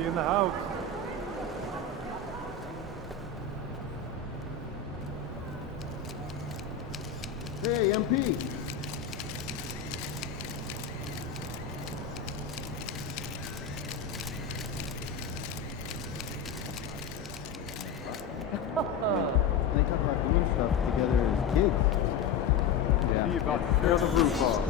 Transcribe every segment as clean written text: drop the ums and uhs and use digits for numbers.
MP in the house. Hey, MP. They talk about doing stuff together as kids. Yeah. Be about to tear the roof off.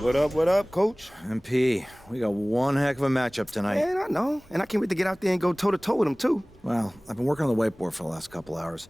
What up, Coach? MP, we got one heck of a matchup tonight. Man, I know. And I can't wait to get out there and go toe-to-toe with him, too. Well, I've been working on the whiteboard for the last couple hours.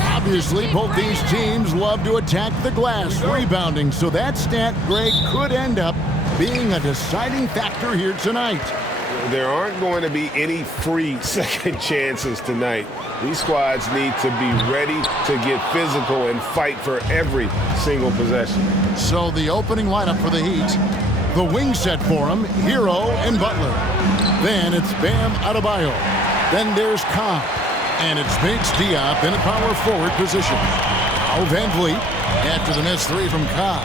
Obviously, both these teams love to attack the glass, rebounding, so that stat, Greg, could end up being a deciding factor here tonight. There aren't going to be any free second chances tonight. These squads need to be ready to get physical and fight for every single possession. So the opening lineup for the Heat, the wing set for them, Hero and Butler. Then it's Bam Adebayo. Then there's Cobb. And it's Vince Diop in a power forward position. Now Van Vliet after the missed three from Cobb.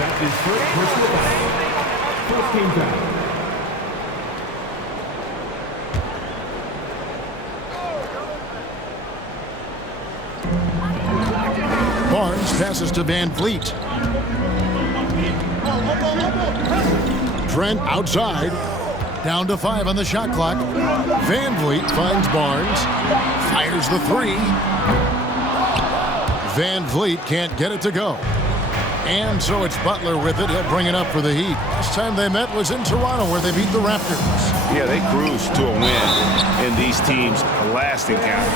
That is first personal foul. First team foul. Barnes passes to Van Vliet. Trent outside. Down to 5 on the shot clock. Van Vliet finds Barnes. Fires the three. Van Vliet can't get it to go. And so it's Butler with it. He'll bring it up for the Heat. Last time they met was in Toronto where they beat the Raptors. Yeah, they cruised to a win in these teams' last encounter.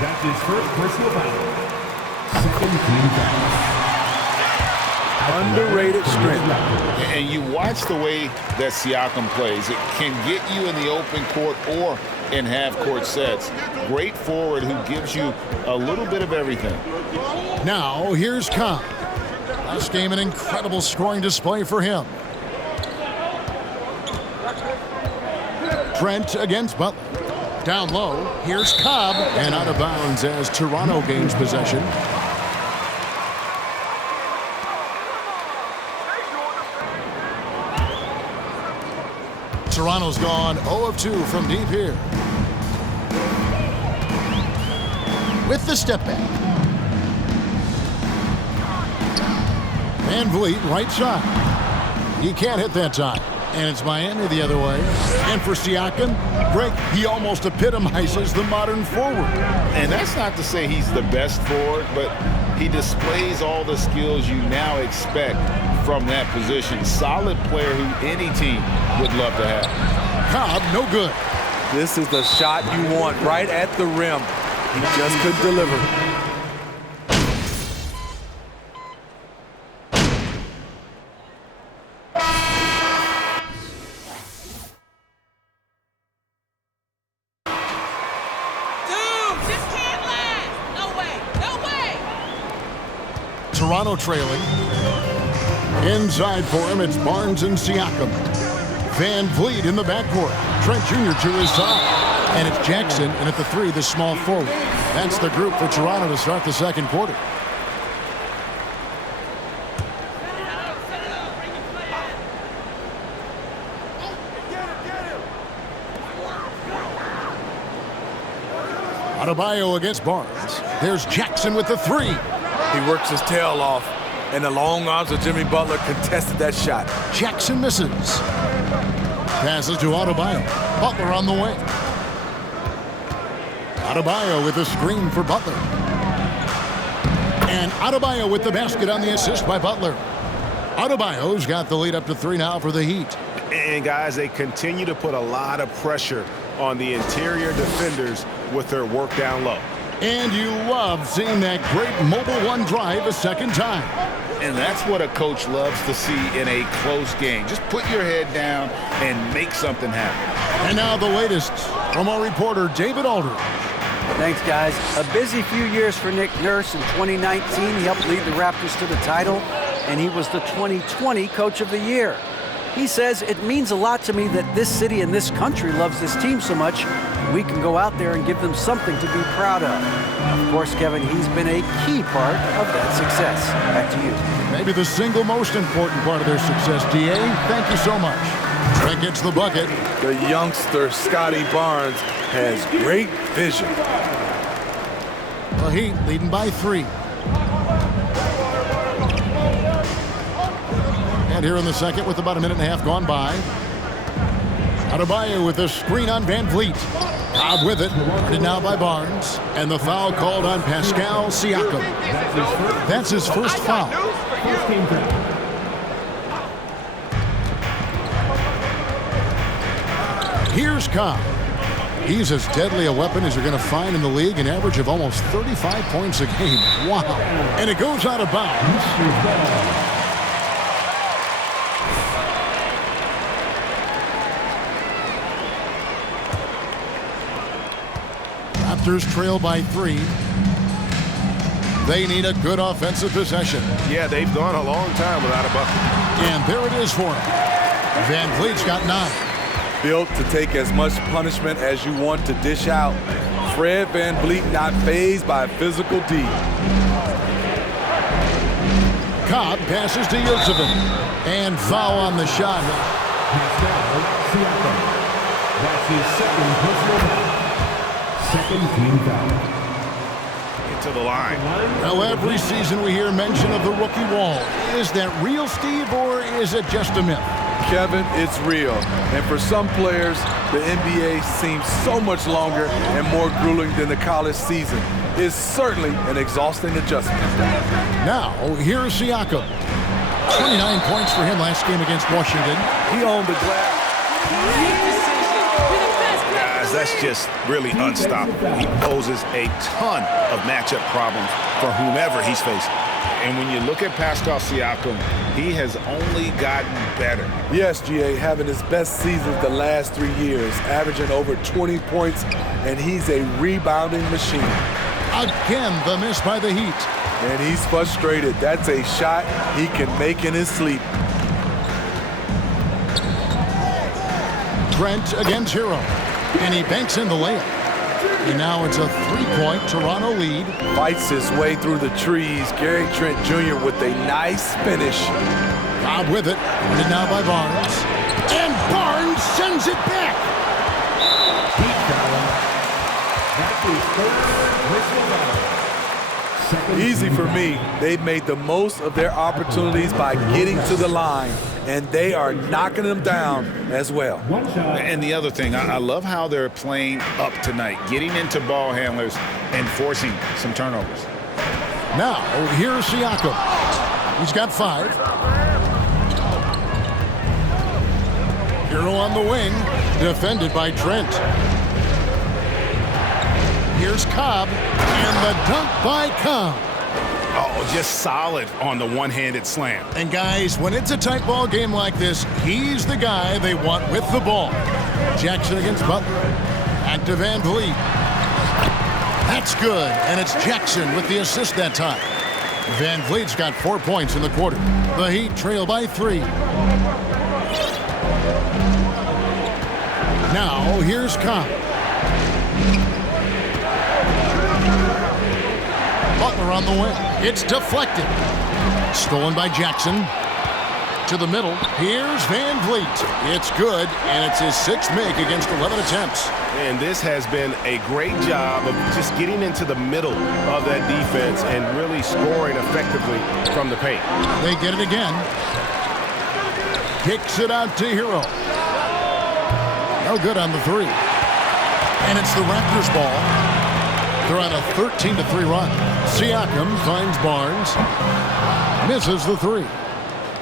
That's his first personal foul. Second team foul. Underrated strength. And you watch the way that Siakam plays. It can get you in the open court or in half-court sets. Great forward who gives you a little bit of everything. Now, here's Cobb. Last game, an incredible scoring display for him. Trent against Butler. Down low, here's Cobb. And out of bounds as Toronto gains possession. Toronto's gone 0 of 2 from deep here. With the step back. Van Vliet right side. He can't hit that time. And it's Miami the other way. And for Siakam, Greg, he almost epitomizes the modern forward. And that's not to say he's the best forward, but he displays all the skills you now expect from that position. Solid player who any team would love to have. Cobb, no good. This is the shot you want right at the rim. He just couldn't deliver. Toronto trailing. Inside for him, it's Barnes and Siakam. Van Vliet in the backcourt. Trent Jr. to his side. And it's Jackson, and at the 3, the small forward. That's the group for Toronto to start the second quarter. Adebayo against Barnes. There's Jackson with the 3. He works his tail off, and the long arms of Jimmy Butler contested that shot. Jackson misses. Passes to Adebayo. Butler on the way. Adebayo with a screen for Butler. And Adebayo with the basket on the assist by Butler. Adebayo's got the lead up to 3 now for the Heat. And guys, they continue to put a lot of pressure on the interior defenders with their work down low. And you love seeing that great mobile one drive a second time. And that's what a coach loves to see in a close game. Just put your head down and make something happen. And now the latest from our reporter, David Aldridge. Thanks, guys. A busy few years for Nick Nurse. In 2019, he helped lead the Raptors to the title, and he was the 2020 Coach of the Year. He says, it means a lot to me that this city and this country loves this team so much, we can go out there and give them something to be proud of. Of course, Kevin, he's been a key part of that success. Back to you. Maybe the single most important part of their success, D.A. Thank you so much. Trent gets the bucket. The youngster, Scotty Barnes, has great vision. The Heat leading by 3. And here in the second with about a minute and a half gone by. Adebayo with a screen on Van Vliet. Cobb with it. Guarded now by Barnes. And the foul called on Pascal Siakam. That's his first foul. Here's Cobb. He's as deadly a weapon as you're going to find in the league, an average of almost 35 points a game. Wow. And it goes out of bounds. Raptors trail by 3. They need a good offensive possession. Yeah, they've gone a long time without a bucket. And there it is for him. Van Vliet's got 9. Built to take as much punishment as you want to dish out. Fred Van Vliet not fazed by a physical D. Cobb passes to Yurtseven. And foul on the shot. That's his second personal foul. Second team foul. To the line. Now, every season we hear mention of the rookie wall. Is that real, Steve, or is it just a myth? Kevin, it's real. And for some players, the NBA seems so much longer and more grueling than the college season. It's certainly an exhausting adjustment. Now, here's Siakam. 29 points for him last game against Washington. He owned the glass. That's just really unstoppable. He poses a ton of matchup problems for whomever he's facing. And when you look at Pascal Siakam, he has only gotten better. Yes, GA, having his best seasons the last 3 years, averaging over 20 points, and he's a rebounding machine. Again, the miss by the Heat. And he's frustrated. That's a shot he can make in his sleep. Trent against Hero. And he banks in the layup. And now it's a 3-point Toronto lead. Fights his way through the trees. Gary Trent Jr. with a nice finish. Cobb with it. Guarded now by Barnes. And Barnes sends it back. Easy for me. They've made the most of their opportunities by getting to the line and they are knocking them down as well. And the other thing, I love how they're playing up tonight, getting into ball handlers and forcing some turnovers. Now, here's Siakam. He's got 5. Hero on the wing, defended by Trent. Here's Cobb, and the dunk by Cobb. Oh, just solid on the one-handed slam. And guys, when it's a tight ball game like this, he's the guy they want with the ball. Jackson against Butler. Back to Van Vliet. That's good, and it's Jackson with the assist that time. Van Vliet's got 4 points in the quarter. The Heat trail by 3. Now, here's Cobb. Butler on the wing. It's deflected. Stolen by Jackson. To the middle. Here's Van Vliet. It's good, and it's his 6th make against 11 attempts. And this has been a great job of just getting into the middle of that defense and really scoring effectively from the paint. They get it again. Kicks it out to Hero. No good on the 3. And it's the Raptors ball. They're on a 13-3 run. Siakam finds Barnes. Misses the 3.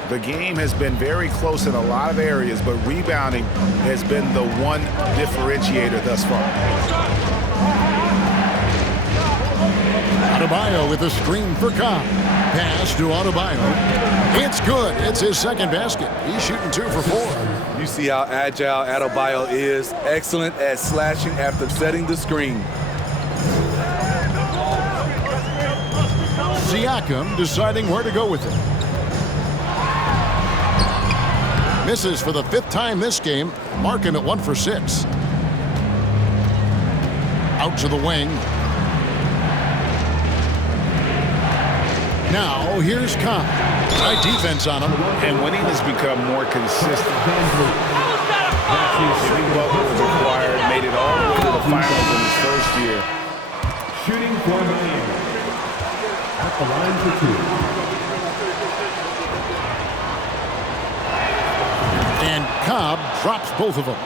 The game has been very close in a lot of areas, but rebounding has been the one differentiator thus far. Adebayo with a screen for Cobb. Pass to Adebayo. It's good. It's his 2nd basket. He's shooting 2 for 4. You see how agile Adebayo is. Excellent at slashing after setting the screen. Siakam deciding where to go with it. Misses for the 5th time this game. Mark him at 1 for 6. Out to the wing. Now, here's Cobb. Tight defense on him. And winning has become more consistent. Jimmy Butler was acquired, made it all the way to the finals in his first year. Shooting for Miami. At the line for 2. And Cobb drops both of them.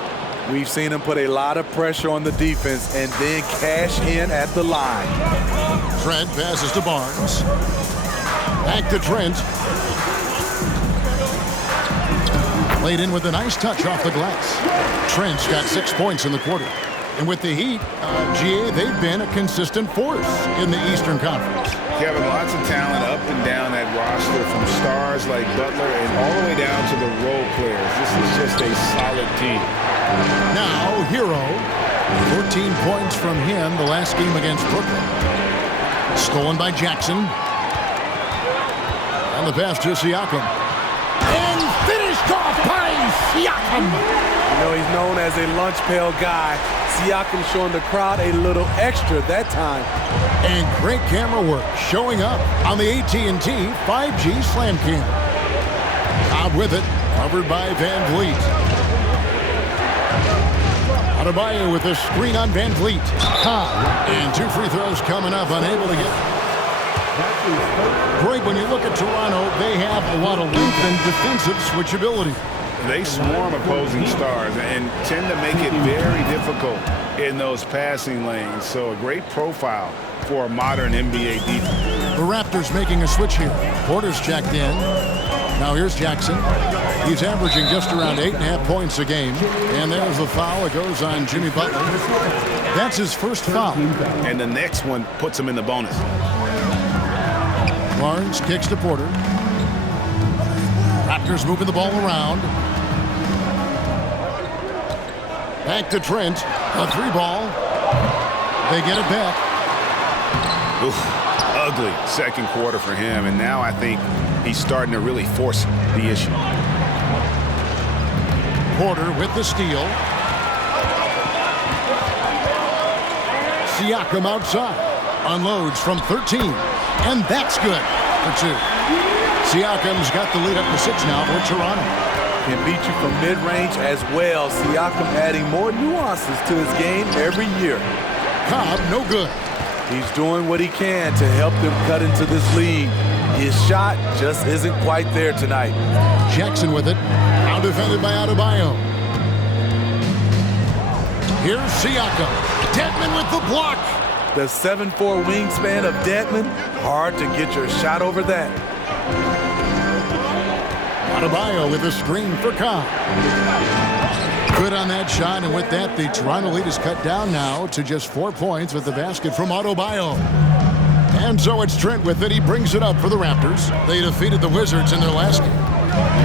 We've seen him put a lot of pressure on the defense and then cash in at the line. Trent passes to Barnes. Back to Trent. Laid in with a nice touch off the glass. Trent's got 6 points in the quarter. And with the Heat, GA, they've been a consistent force in the Eastern Conference. Kevin, lots of talent up and down that roster, from stars like Butler and all the way down to the role players. This is just a solid team. Now, Hero. 14 points from him the last game against Brooklyn. Stolen by Jackson. And the pass to Siakam. And finished off by Siakam. You know, he's known as a lunch pail guy. Siakam showing the crowd a little extra that time. And great camera work showing up on the AT&T 5G Slam Cam. Cobb with it, covered by Van Vliet. Adebayo with a screen on Van Vliet. Cobb, and 2 free throws coming up, unable to get it. Greg, when you look at Toronto, they have a lot of length and defensive switchability. They swarm opposing stars and tend to make it very difficult in those passing lanes. So a great profile for a modern NBA defense. The Raptors making a switch here. Porter's checked in. Now here's Jackson. He's averaging just around 8.5 points a game. And there's the foul. It goes on Jimmy Butler. That's his first foul. And the next one puts him in the bonus. Barnes kicks to Porter. Raptors moving the ball around. Back to Trent. A 3 ball. They get it back. Oof, ugly second quarter for him. And now I think he's starting to really force the issue. Porter with the steal. Siakam outside. Unloads from 13. And that's good for 2. Siakam's got the lead up to 6 now for Toronto. Can beat you from mid-range as well. Siakam adding more nuances to his game every year. Cobb, no good. He's doing what he can to help them cut into this lead. His shot just isn't quite there tonight. Jackson with it. Now defended by Adebayo. Here's Siakam. Dedmon with the block. The 7'4" wingspan of Dedmon, hard to get your shot over that. Adebayo with a screen for Cobb. Good on that shot, and with that, the Toronto lead is cut down now to just 4 points with the basket from Adebayo. And so it's Trent with it. He brings it up for the Raptors. They defeated the Wizards in their last game.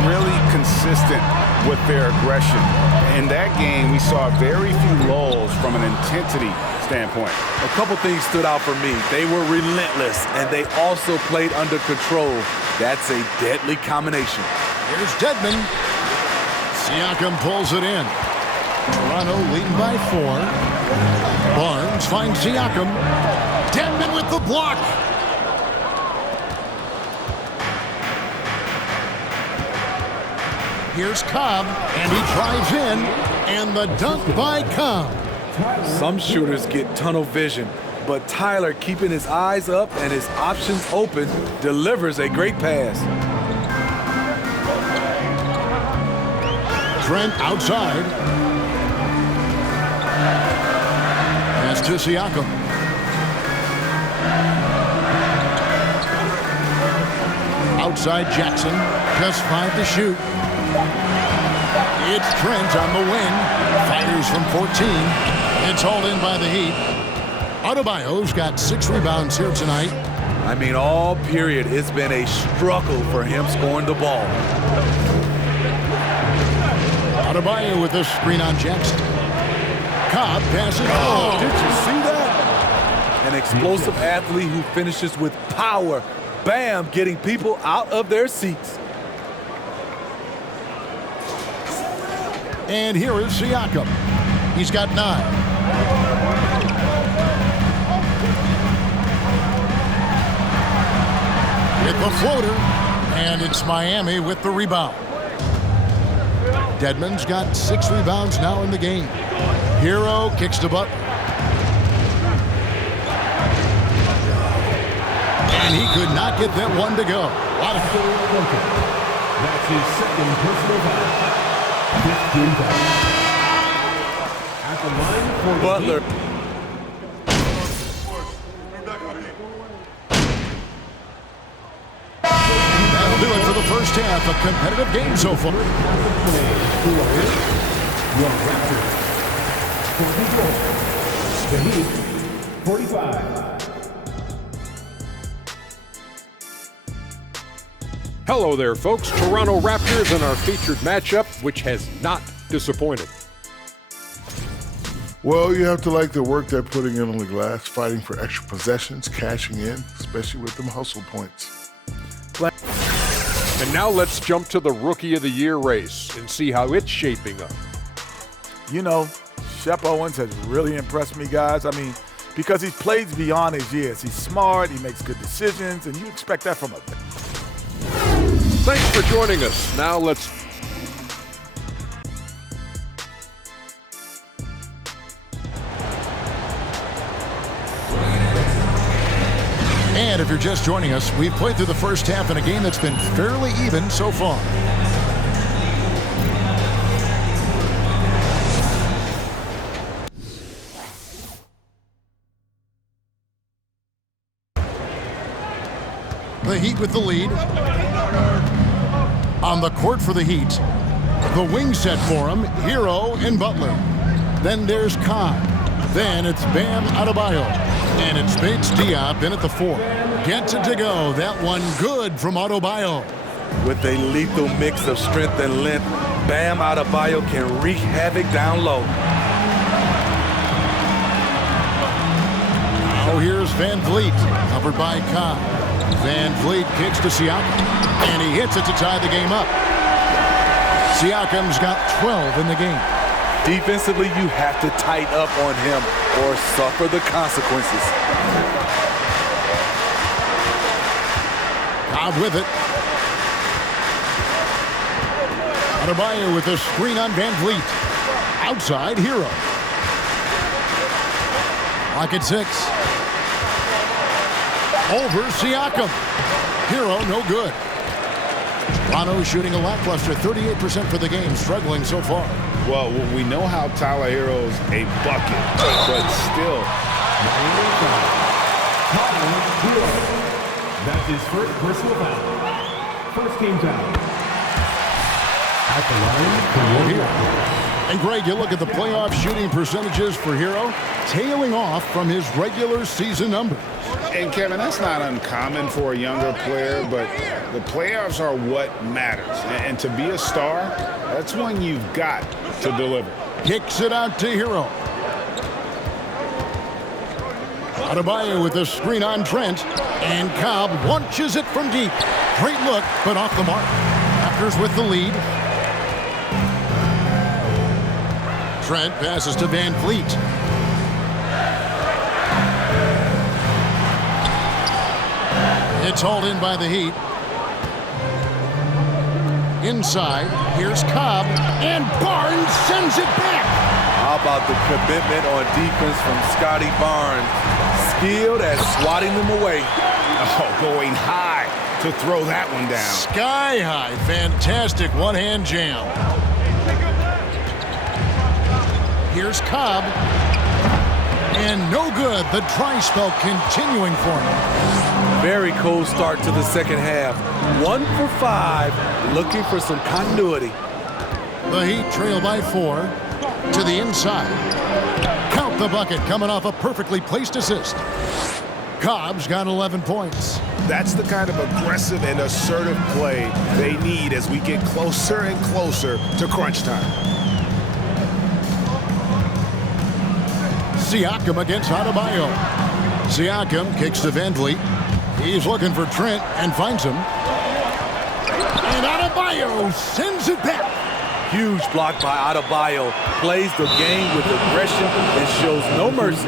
Really consistent with their aggression. In that game, we saw very few lulls from an intensity standpoint. A couple things stood out for me. They were relentless, and they also played under control. That's a deadly combination. Here's Dedmon. Siakam pulls it in. Toronto leading by 4. Barnes finds Siakam. Dedmon with the block. Here's Cobb, and he drives in, and the dunk by Cobb. Some shooters get tunnel vision, but Tyler, keeping his eyes up and his options open, delivers a great pass. Trent outside. Pass to Siakam. Outside Jackson, just 5 to shoot. It's Trent on the wing. Fires from 14. It's hauled in by the Heat. Adebayo's got 6 rebounds here tonight. I mean, all period, it's been a struggle for him scoring the ball. Adebayo with a screen on Jackson. Cobb passes. Oh, did you see that? An explosive athlete who finishes with power. Bam, getting people out of their seats. And here is Siakam. He's got 9. With the floater, and it's Miami with the rebound. Dedmon's got 6 rebounds now in the game. Hero kicks to Butler. And he could not get that one to go. That's his second personal foul. 15 fouls. At the line for Butler. That'll do it for the first half. A competitive game so far. Your Raptors 44. The Heat 45. Hello there, folks. Toronto Raptors in our featured matchup, which has not disappointed. Well, you have to like the work they're putting in on the glass, fighting for extra possessions, cashing in, especially with them hustle points. And now let's jump to the Rookie of the Year race and see how it's shaping up. You know, Shep Owens has really impressed me, guys. I mean, because he plays beyond his years. He's smart, he makes good decisions, and you expect that from him. Thanks for joining us. Now let's... And if you're just joining us, we've played through the first half in a game that's been fairly even so far. The Heat with the lead. On the court for the Heat, the wing set for him, Hero and Butler. Then there's Cobb. Then it's Bam Adebayo. And it's Bates Diop in at the 4. Gets it to go. That one good from Adebayo. With a lethal mix of strength and length, Bam Adebayo can wreak havoc down low. Now here's Van Vliet, covered by Cobb. Van Vliet kicks to Siakam, and he hits it to tie the game up. Siakam's got 12 in the game. Defensively, you have to tighten up on him or suffer the consequences. Cobb with it. Adebayo with a screen on Van Vliet. Outside, Hero. Clock at 6. Over Siakam. Hero, no good. Toronto shooting a lackluster 38% for the game, struggling so far. Well, we know how Tyler Hero's a bucket, but still. That's his first personal foul. First team foul. At the line for Raptors. And Greg, you look at the playoff shooting percentages for Hero, tailing off from his regular season numbers. And Kevin, that's not uncommon for a younger player, but the playoffs are what matters. And to be a star, that's when you've got to deliver. Kicks it out to Hero. Adebayo with a screen on Trent, and Cobb launches it from deep. Great look, but off the mark. Raptors with the lead. Trent passes to Van Fleet. It's hauled in by the Heat. Inside, here's Cobb, and Barnes sends it back. How about the commitment on defense from Scotty Barnes? Skilled at swatting them away. Oh, going high to throw that one down. Sky high, fantastic one-hand jam. Here's Cobb. And no good. The dry spell continuing for him. Very cold start to the second half. 1 for 5, looking for some continuity. The Heat trail by 4 to the inside. Count the bucket coming off a perfectly placed assist. Cobb's got 11 points. That's the kind of aggressive and assertive play they need as we get closer and closer to crunch time. Siakam against Adebayo. Siakam kicks to Van Vliet. He's looking for Trent and finds him. And Adebayo sends it back. Huge block by Adebayo. Plays the game with aggression and shows no mercy.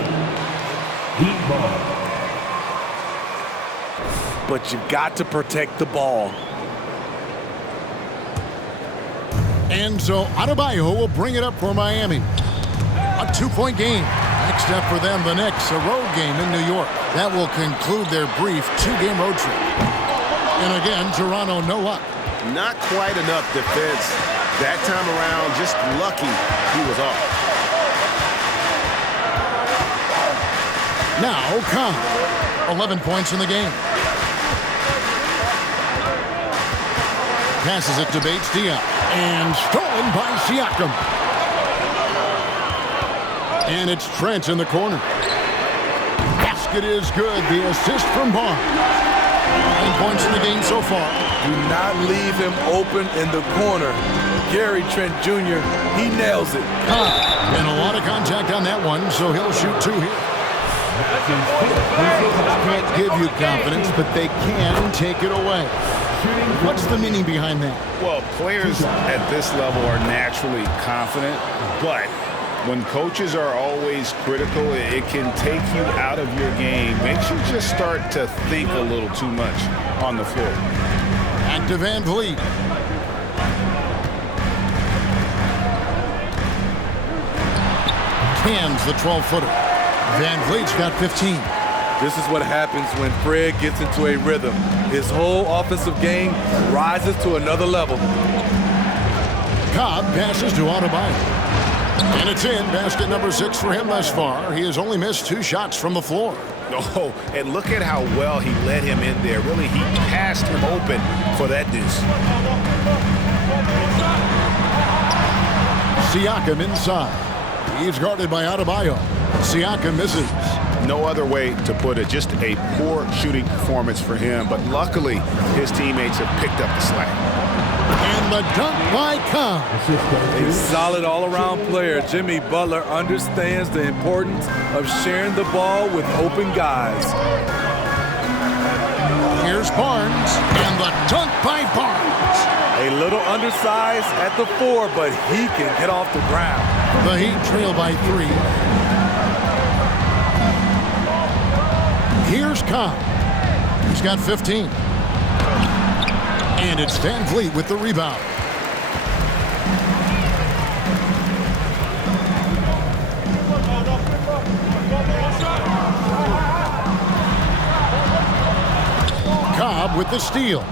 Heat ball. But you've got to protect the ball. And so Adebayo will bring it up for Miami. A 2-point game. Next up for them, the Knicks, a road game in New York. That will conclude their brief 2-game road trip. And again, Toronto no luck. Not quite enough defense that time around. Just lucky he was off. Now, Cobb, 11 points in the game. Passes it to Bates Diop. And stolen by Siakam. And it's Trent in the corner. Basket is good. The assist from Barnes. 9 points in the game so far. Do not leave him open in the corner. Gary Trent Jr., he nails it. And a lot of contact on that one, so he'll shoot 2 here. Can't give you confidence, but they can take it away. What's the meaning behind that? Well, players at this level are naturally confident, but when coaches are always critical, it can take you out of your game. Makes you just start to think a little too much on the floor. And to Van Vliet. Cans the 12-footer. Van Vliet's got 15. This is what happens when Fred gets into a rhythm. His whole offensive game rises to another level. Cobb passes to Adebayo. And it's in. Basket number 6 for him thus far. He has only missed 2 shots from the floor. Oh, and look at how well he led him in there. Really, he passed him open for that deuce. Siakam inside. He's guarded by Adebayo. Siakam misses. No other way to put it. Just a poor shooting performance for him. But luckily, his teammates have picked up the slack. And the dunk by Cobb. A solid all-around player. Jimmy Butler understands the importance of sharing the ball with open guys. Here's Barnes, and the dunk by Barnes. A little undersized at the 4, but he can get off the ground. The Heat trail by 3. Here's Cobb. He's got 15. And it's Van Vliet with the rebound. Cobb with the steal.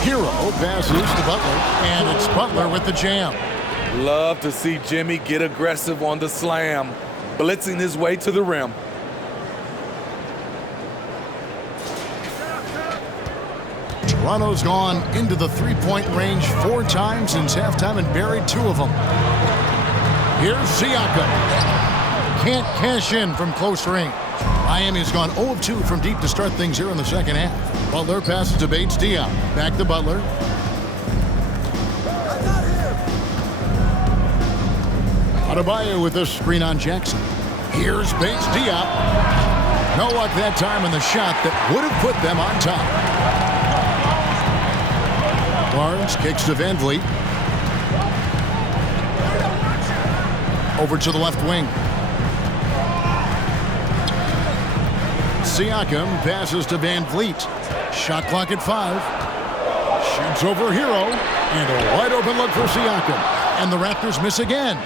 Hero passes to Butler, and it's Butler with the jam. Love to see Jimmy get aggressive on the slam, blitzing his way to the rim. Toronto's gone into the three-point range 4 times since halftime and buried 2 of them. Here's Siakam. Can't cash in from close range. Miami's gone 0 of 2 from deep to start things here in the second half. Butler passes to Bates Diop. Back to Butler. Adebayo with a screen on Jackson. Here's Bates Diop. No luck that time in the shot that would have put them on top. Barnes kicks to Van Vliet. Over to the left wing. Siakam passes to Van Vliet. Shot clock at 5. Shoots over Hero. And a wide open look for Siakam. And the Raptors miss again.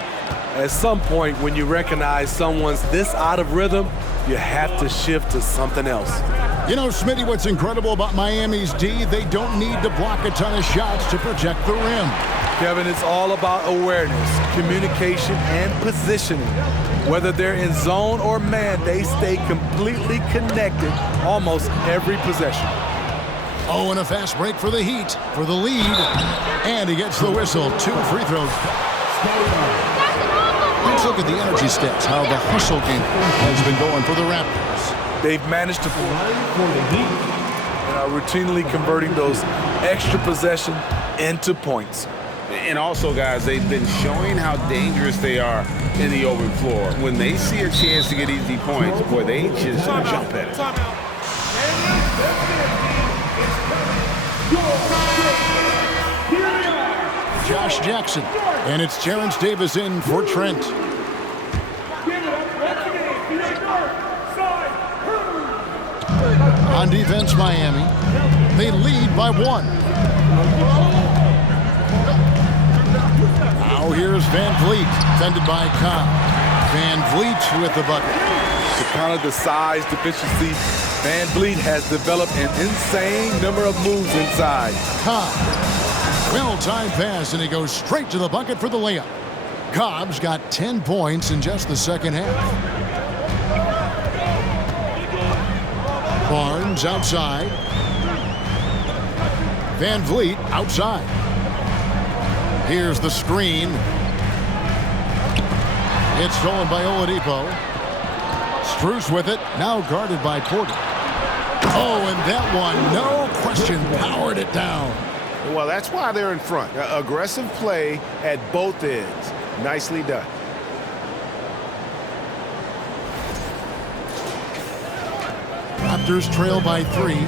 At some point, when you recognize someone's this out of rhythm, you have to shift to something else. You know, Smitty, what's incredible about Miami's D, they don't need to block a ton of shots to protect the rim. Kevin, it's all about awareness, communication, and positioning. Whether they're in zone or man, they stay completely connected almost every possession. Oh, and a fast break for the Heat for the lead. And he gets the whistle. 2 free throws. Let's look at the energy stats, how the hustle game has been going for the Raptors. They've managed to and are routinely converting those extra possession into points. And also, guys, they've been showing how dangerous they are in the open floor. When they see a chance to get easy points, boy, they just jump at it. Josh Jackson. And it's Terrence Davis in for Trent. On defense, Miami. They lead by 1. Now here's Van Vliet, defended by Cobb. Van Vliet with the bucket. To counter the size deficiency, Van Vliet has developed an insane number of moves inside. Cobb. Well-timed pass, and he goes straight to the bucket for the layup. Cobb's got 10 points in just the second half. Barnes outside. Van Vliet outside. Here's the screen. It's stolen by Oladipo. Strus with it, now guarded by Porter. Oh, and that one, no question, powered it down. Well, that's why they're in front. Aggressive play at both ends. Nicely done. Raptors trail by 3.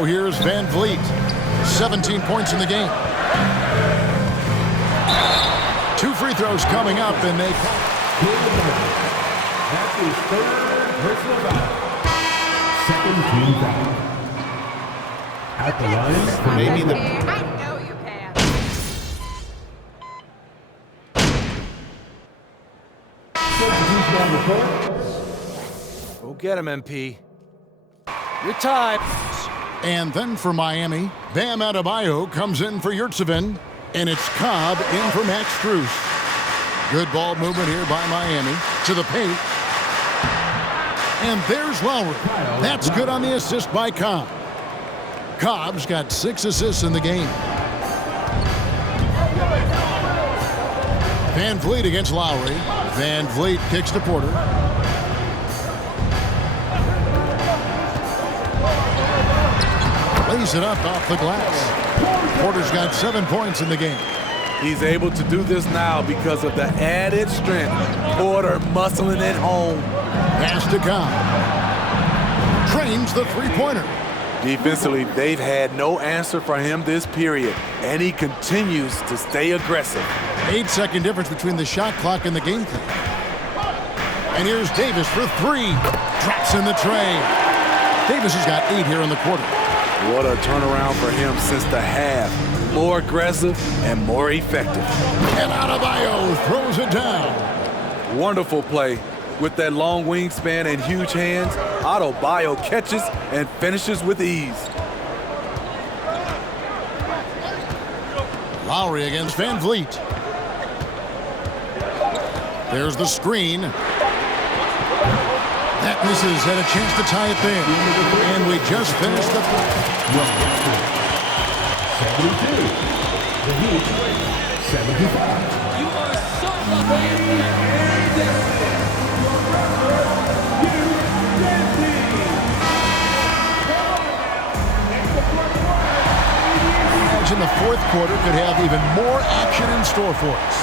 Now here's Van Vliet. 17 points in the game. 2 free throws coming up, and they... That's his 3rd personal foul. 2nd team foul. At the line for maybe the... I know you can. Go get him, MP. Your time. And then for Miami, Bam Adebayo comes in for Yurtseven, and it's Cobb in for Max Strus. Good ball movement here by Miami to the paint. And there's Lowry. That's good on the assist by Cobb. Cobb's got 6 assists in the game. Van Vliet against Lowry. Van Vliet kicks to Porter. Lays it up off the glass. Porter's got 7 points in the game. He's able to do this now because of the added strength. Porter muscling it home. Pass to Cobb. Trains the three-pointer. Defensively, they've had no answer for him this period, and he continues to stay aggressive. 8-second difference between the shot clock and the game clock. And here's Davis for 3. Drops in the tray. Davis has got 8 here in the quarter. What a turnaround for him since the half. More aggressive and more effective. And Adebayo throws it down. Wonderful play. With that long wingspan and huge hands, Adebayo catches and finishes with ease. Lowry against Van Vliet. There's the screen. That misses, and a chance to tie it there. And we just finished the... 72. The Heat, 75. You are Imagine the fourth quarter could have even more action in store for us.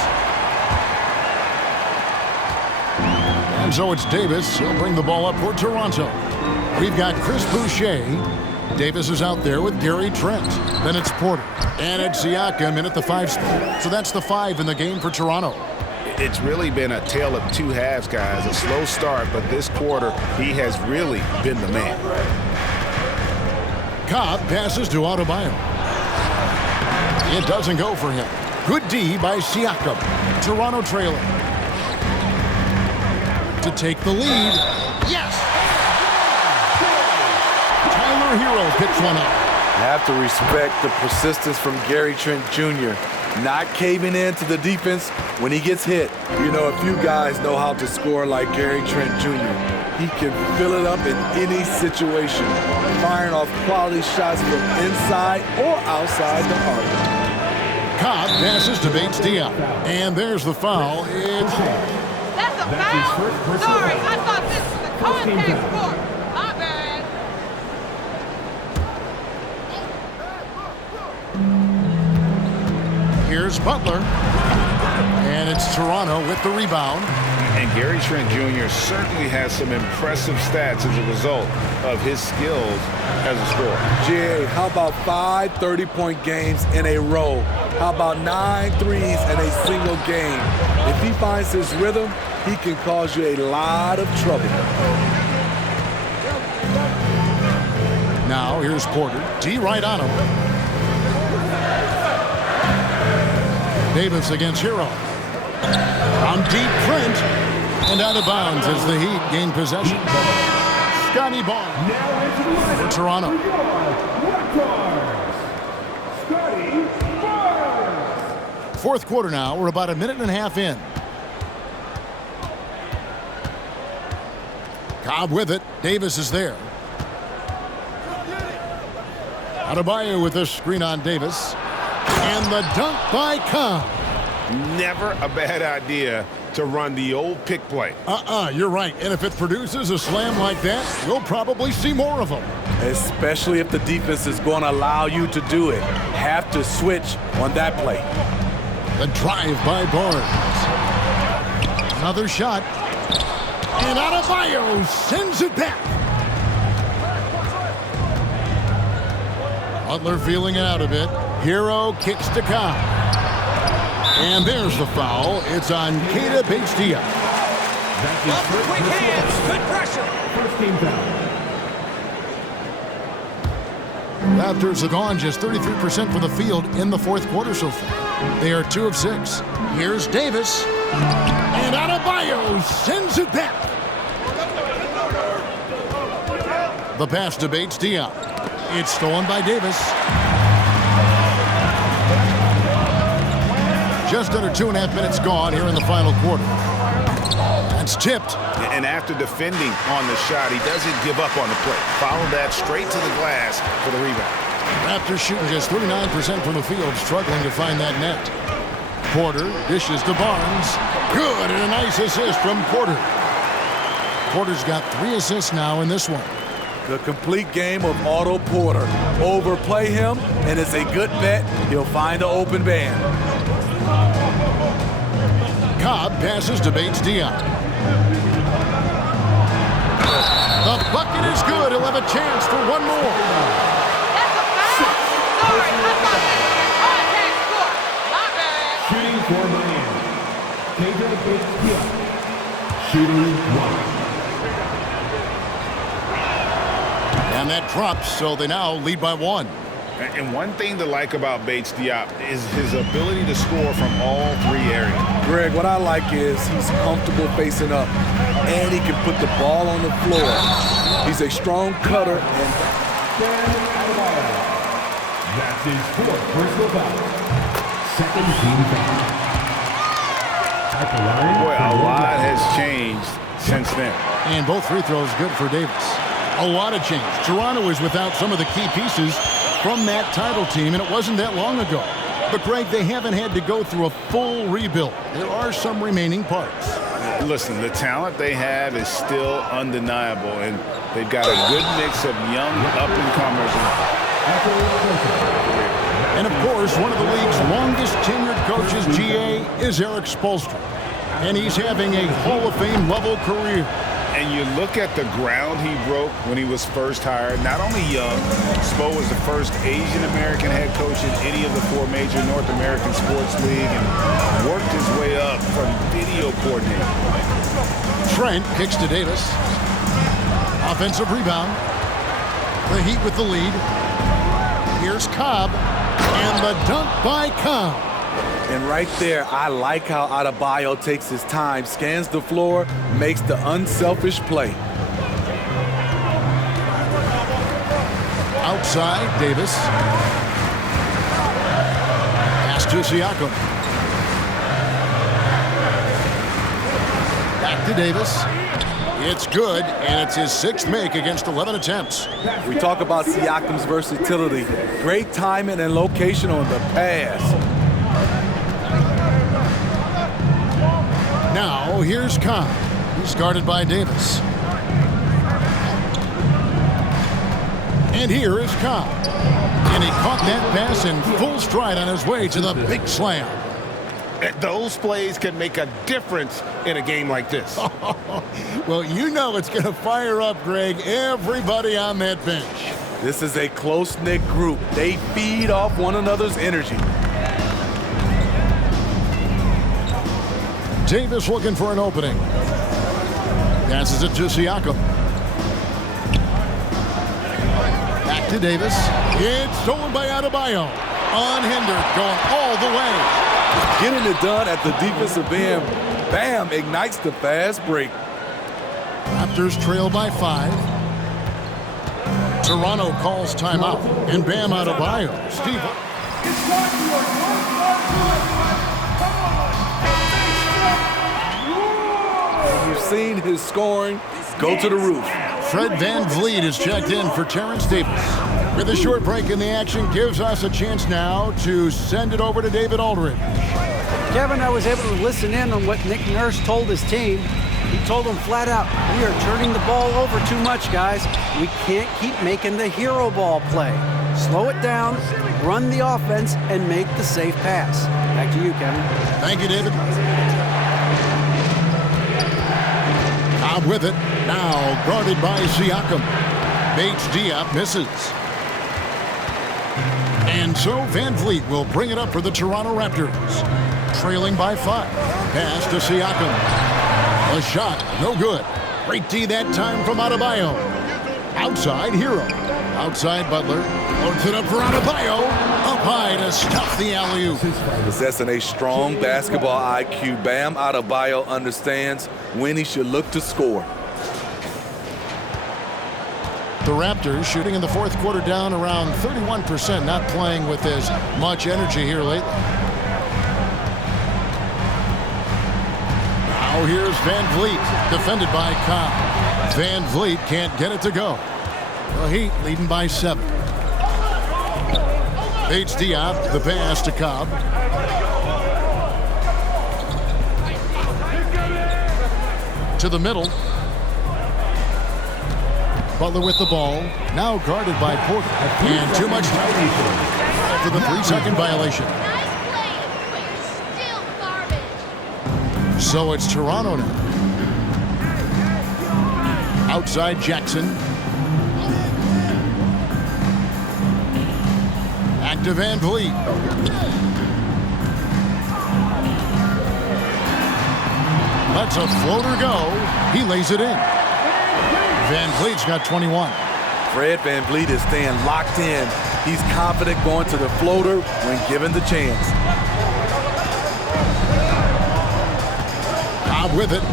And so it's Davis. He'll bring the ball up for Toronto. We've got Chris Boucher. Davis is out there with Gary Trent. Then it's Porter. And it's Siakam in at the 5 spot. So that's the 5 in the game for Toronto. It's really been a tale of two halves, guys. A slow start, but this quarter, he has really been the man. Cobb passes to Adebayo. It doesn't go for him. Good D by Siakam. Toronto trailing. To take the lead. Yes! Tyler Hero picks one up. I have to respect the persistence from Gary Trent Jr. Not caving in to the defense when he gets hit. You know, a few guys know how to score like Gary Trent Jr. He can fill it up in any situation, firing off quality shots from inside or outside the arc. Cobb passes to Bates Diop. And there's the foul. It's... That's a foul? Sorry, I thought this was a contact sport. My bad. Here's Butler. And it's Toronto with the rebound. And Gary Trent Jr. certainly has some impressive stats as a result of his skills as a scorer. Jay, how about 5 30-point games in a row? How about 9 threes in a single game? If he finds his rhythm, he can cause you a lot of trouble. Now here's Porter. D right on him. Davis against Hero. From deep Trent. And out of bounds as the Heat gain possession. Scotty Barnes for Toronto. Fourth quarter now. We're about a minute and a half in. Cobb with it. Davis is there. Adebayo with this screen on Davis. And the dunk by Cobb. Never a bad idea to run the old pick play. You're right. And if it produces a slam like that, we'll probably see more of them. Especially if the defense is going to allow you to do it. Have to switch on that play. The drive by Barnes. Another shot. And Adebayo sends it back. Butler feeling it out a bit. Hero kicks to Cobb. And there's the foul. It's on Keita Bates-Diop. That's his first quick hands. Good pressure. First team foul. Raptors have gone just 33% for the field in the fourth quarter so far. They are 2 of 6. Here's Davis. And Adebayo sends it back. The pass to Bates-Diop. It's stolen by Davis. Just under 2.5 minutes gone here in the final quarter. That's tipped. And after defending on the shot, he doesn't give up on the play. Follow that straight to the glass for the rebound. Raptors shooting just 39% from the field, struggling to find that net. Porter dishes to Barnes. Good, and a nice assist from Porter. Porter's got 3 assists now in this one. The complete game of Otto Porter. Overplay him, and it's a good bet. He'll find an open man. Cobb passes to Bates-Diop. The bucket is good. He'll have a chance for one more. That's a foul. Sorry, I thought this was a contact sport. My bad. Shooting for Miami. Keita Bates-Diop. Shooting 1. And that drops, so they now lead by 1. And one thing to like about Bates-Diop is his ability to score from all 3 areas. Greg, what I like is he's comfortable facing up. and he can put the ball on the floor. He's a strong cutter and That's his fourth personal foul. Second team foul. At the line. Boy, a lot has changed since then. And both free throws good for Davis. A lot of change. Toronto is without some of the key pieces from that title team, and it wasn't that long ago. But, Greg, they haven't had to go through a full rebuild. There are some remaining parts. Listen, the talent they have is still undeniable, and they've got a good mix of young up-and-comers. And, of course, one of the league's longest-tenured coaches, GA, is Eric Spoelstra. And he's having a Hall of Fame-level career. And you look at the ground he broke when he was first hired. Not only young, Spo was the first Asian-American head coach in any of the 4 major North American sports league and worked his way up from video coordinator. Trent kicks to Davis. Offensive rebound. The Heat with the lead. Here's Cobb. And the dunk by Cobb. And right there, I like how Adebayo takes his time, scans the floor, makes the unselfish play. Outside, Davis. Pass to Siakam. Back to Davis. It's good, and it's his 6th make against 11 attempts. We talk about Siakam's versatility. Great timing and location on the pass. Now, here's Cobb. He's guarded by Davis. And here is Cobb. And he caught that pass in full stride on his way to the big slam. Those plays can make a difference in a game like this. Well, you know it's going to fire up, Greg, everybody on that bench. This is a close-knit group. They feed off one another's energy. Davis looking for an opening. Passes it to Siakam. Back to Davis. It's stolen by Adebayo. Unhindered, going all the way. Getting it done at the defensive end. Bam ignites the fast break. Raptors trail by 5. Toronto calls timeout. And Bam Adebayo. Steve. You've seen his scoring go to the roof. Fred VanVleet is checked in for Terrence Davis. With a short break in the action, gives us a chance now to send it over to David Aldridge. Kevin, I was able to listen in on what Nick Nurse told his team. He told them flat out, we are turning the ball over too much, guys. We can't keep making the hero ball play. Slow it down, run the offense, and make the safe pass. Back to you, Kevin. Thank you, David. Cobb with it. Now guarded by Siakam. Bates Diop misses. And so VanVleet will bring it up for the Toronto Raptors. Trailing by 5. Pass to Siakam. A shot, no good. Great D that time from Adebayo. Outside, Hero. Outside, Butler. Loads it up for Adebayo. Up high to stuff the alley-oop. Possessing a strong basketball IQ, Bam Adebayo understands when he should look to score. The Raptors shooting in the 4th quarter down around 31%, not playing with as much energy here lately. Now here's VanVleet, defended by Cobb. VanVleet can't get it to go. The Heat leading by 7. Bates Diop, the pass to Cobb. To the middle. Butler with the ball. Now guarded by Porter. And too much time for the 3-second violation. So it's Toronto now. Outside Jackson. Back to VanVleet. Lets a floater go. He lays it in. VanVleet's got 21. Fred VanVleet is staying locked in. He's confident going to the floater when given the chance. Cobb with it.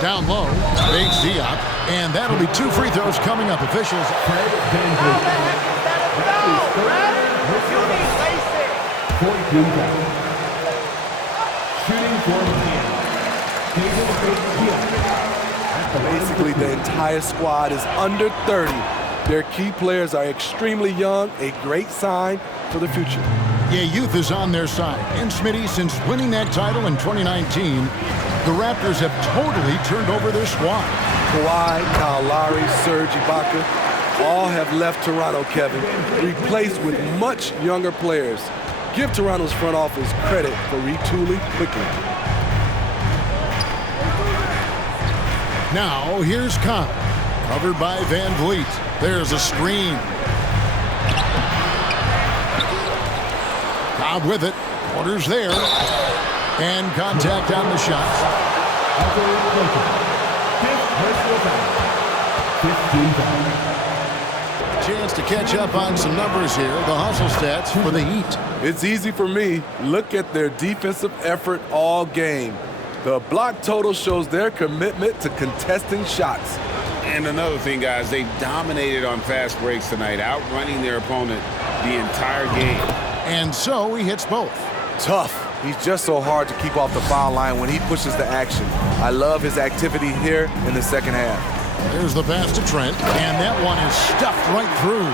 Down low, Bates Diop, and that'll be 2 free throws coming up. Officials. Fred VanVleet. Point teams out. Shooting for Basically, the entire squad is under 30. Their key players are extremely young, a great sign for the future. Yeah, youth is on their side. And Smitty, since winning that title in 2019, the Raptors have totally turned over their squad. Kawhi, Kyle Lowry, Serge Ibaka, all have left Toronto, Kevin, replaced with much younger players. Give Toronto's front office credit for retooling quickly. Now, here's Cobb, covered by VanVleet. There's a screen. Cobb with it. Porter's there. And contact on the shot. Chance to catch up on some numbers here. The hustle stats for the Heat. It's easy for me. Look at their defensive effort all game. The block total shows their commitment to contesting shots. And another thing, guys, they dominated on fast breaks tonight, outrunning their opponent the entire game. And so he hits both. Tough. He's just so hard to keep off the foul line when he pushes the action. I love his activity here in the second half. There's the pass to Trent, and that one is stuffed right through.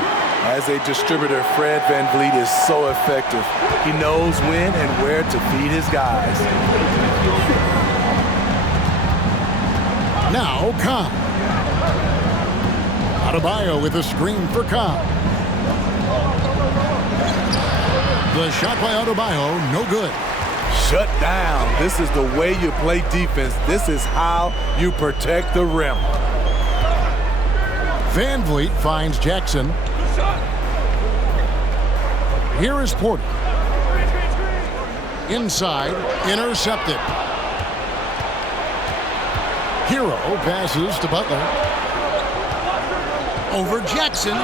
As a distributor, Fred VanVleet is so effective. He knows when and where to feed his guys. Now, Cobb. Adebayo with a screen for Cobb. The shot by Adebayo, no good. Shut down. This is the way you play defense. This is how you protect the rim. VanVleet finds Jackson. Here is Porter. Inside, intercepted. Hero passes to Butler. Over Jackson.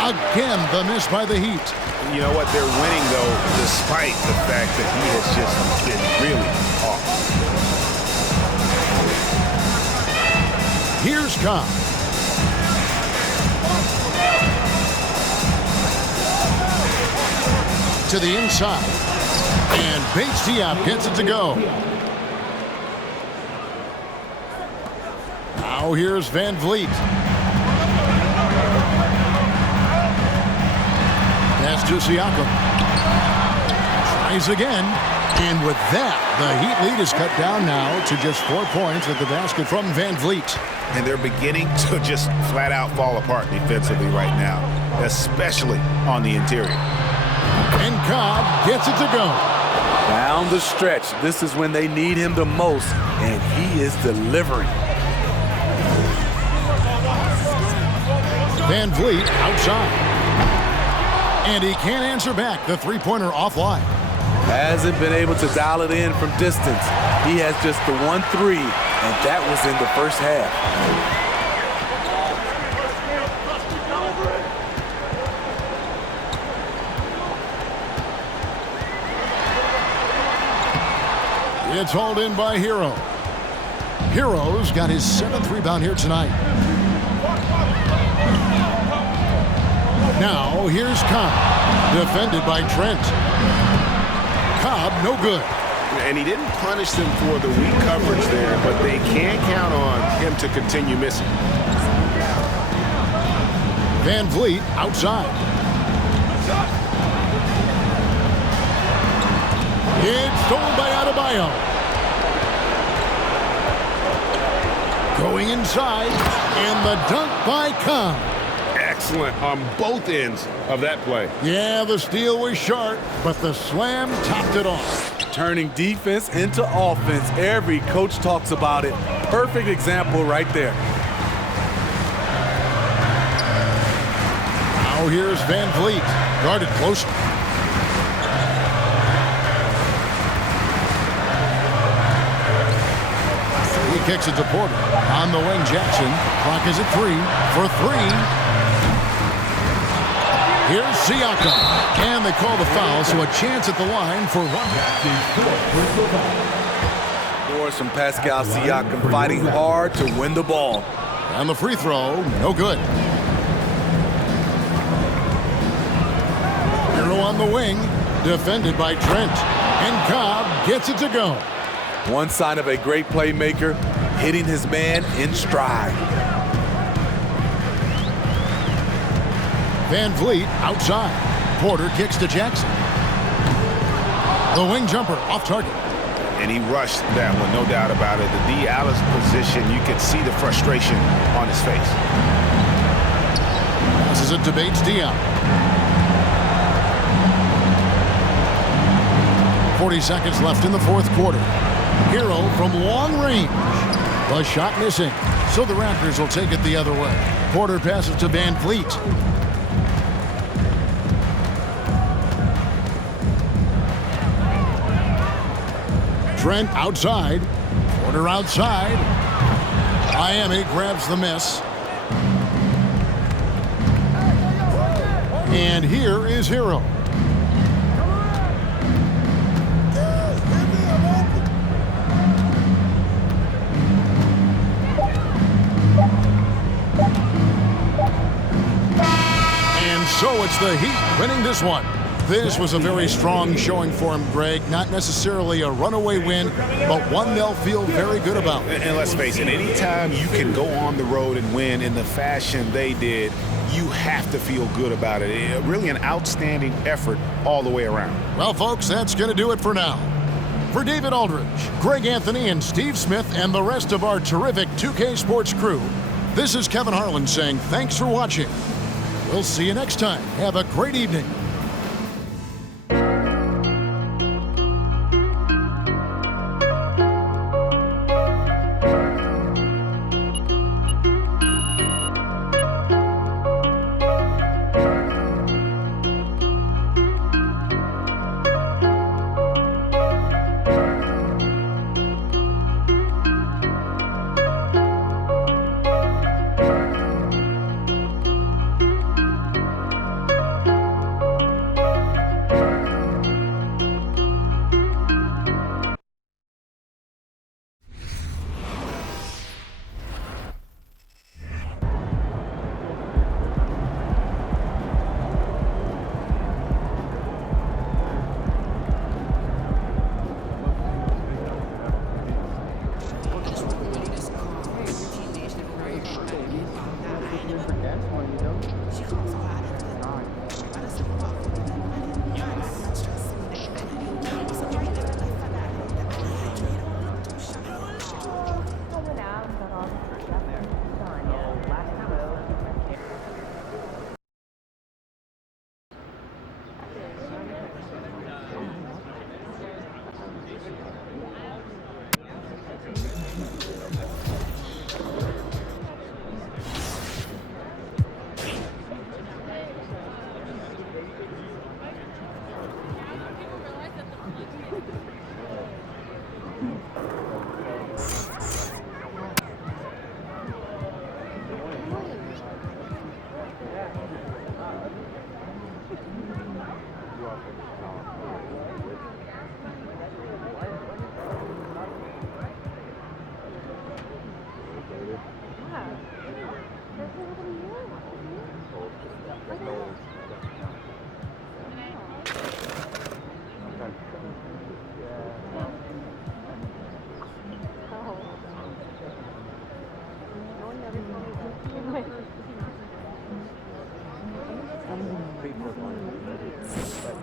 Again, the miss by the Heat. You know what? They're winning, though, despite the fact that he has just been really off. Here's Cobb. To the inside. And Bates Diop gets it to go. Now here's VanVleet. Pass to Siakam. Tries again. And with that, the Heat lead is cut down now to just 4 points at the basket from VanVleet. And they're beginning to just flat out fall apart defensively right now, especially on the interior. And Cobb gets it to go. Down the stretch. This is when they need him the most, and he is delivering. VanVleet outside. And he can't answer back. The three-pointer offline. Hasn't been able to dial it in from distance. He has just the 1-3, and that was in the first half. It's hauled in by Hero. Hero's got his 7th rebound here tonight. Now, here's Cobb. Defended by Trent. Cobb, no good. And he didn't punish them for the weak coverage there, but they can't count on him to continue missing. VanVleet outside. It's stolen by Adebayo. Going inside, and the dunk by Cobb. Excellent on both ends of that play. Yeah, the steal was sharp, but the slam topped it off. Turning defense into offense. Every coach talks about it. Perfect example right there. Now here's VanVleet. Guarded closely. He kicks it to Porter. On the wing, Jackson. Clock is at 3 for 3. Here's Siakam. And they call the foul, so a chance at the line for one. scores from Pascal Siakam fighting hard to win the ball. And the free throw, no good. Hero on the wing, defended by Trent. And Cobb gets it to go. One sign of a great playmaker, hitting his man in stride. Van Vliet outside. Porter kicks to Jackson. The wing jumper off target. And he rushed that one, no doubt about it. The D out of position, you could see the frustration on his face. Passes it to Bates Diop. 40 seconds left in the fourth quarter. Hero from long range. The shot missing, so the Raptors will take it the other way. Porter passes to Van Vliet. Trent outside. Porter outside. Miami grabs the miss. And here is Hero. And so it's the Heat winning this one. This was a very strong showing for him, Greg. Not necessarily a runaway win, but one they'll feel very good about. And let's face it, anytime you can go on the road and win in the fashion they did, you have to feel good about it. Really an outstanding effort all the way around. Well, folks, that's going to do it for now. For David Aldridge, Greg Anthony, and Steve Smith, and the rest of our terrific 2K Sports crew, this is Kevin Harlan saying thanks for watching. We'll see you next time. Have a great evening. People want it.